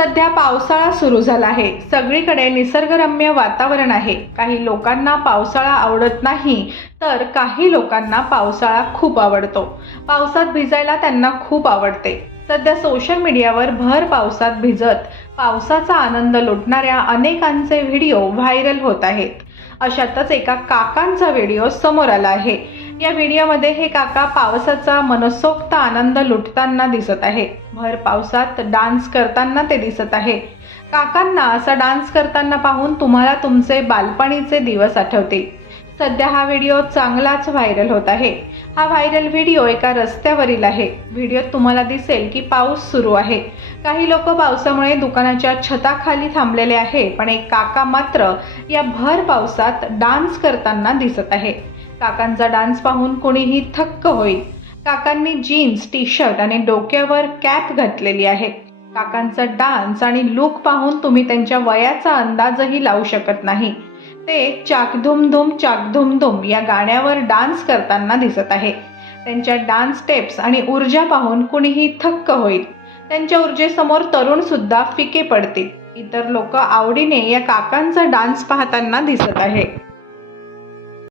सध्या पावसाळा सुरू झाला आहे. सगळीकडे निसर्गरम्य वातावरण आहे. काही लोकांना पावसाळा आवडत नाही, तर काही लोकांना पावसाळा खूप आवडतो. पावसात भिजायला त्यांना खूप आवडते. सध्या सोशल मीडियावर भर पावसात भिजत पावसाचा आनंद लुटणाऱ्या अनेकांचे व्हिडिओ व्हायरल होत आहेत. अशातच एका काकांचा व्हिडिओ समोर आला आहे. या व्हिडिओमध्ये हे काका पावसाचा मनसोक्त आनंद लुटताना दिसत आहे. भर पावसात डान्स करताना ते दिसत आहे. काकांना असा डान्स करताना पाहून तुम्हाला तुमचे बालपणीचे दिवस आठवतील. सध्या हा व्हिडिओ चांगलाच व्हायरल होत आहे. हा व्हायरल व्हिडिओ एका रस्त्यावरील आहे. व्हिडिओत तुम्हाला दिसेल की पाऊस सुरू आहे. काही लोक पावसामुळे दुकानाच्या छताखाली थांबलेले आहे, पण एक काका मात्र या भर पावसात डान्स करताना दिसत आहे. काकांचा डान्स पाहून कोणीही थक्क होईल. काकांनी जीन्स, टी शर्ट आणि डोक्यावर कॅप घातलेली आहे. काकांचा डान्स आणि लुक पाहून तुम्ही त्यांच्या वयाचा अंदाजही लावू शकत नाही. ते चाक धूम धूम चाक धूम धूम या गाण्यावर डान्स करताना दिसत आहे. त्यांच्या डान्स स्टेप्स आणि ऊर्जा पाहून कुणीही थक्क होईल. त्यांच्या ऊर्जेसमोर तरुण सुद्धा फिके पडतील. इतर लोक आवडीने या काकांचा डान्स पाहताना दिसत आहे.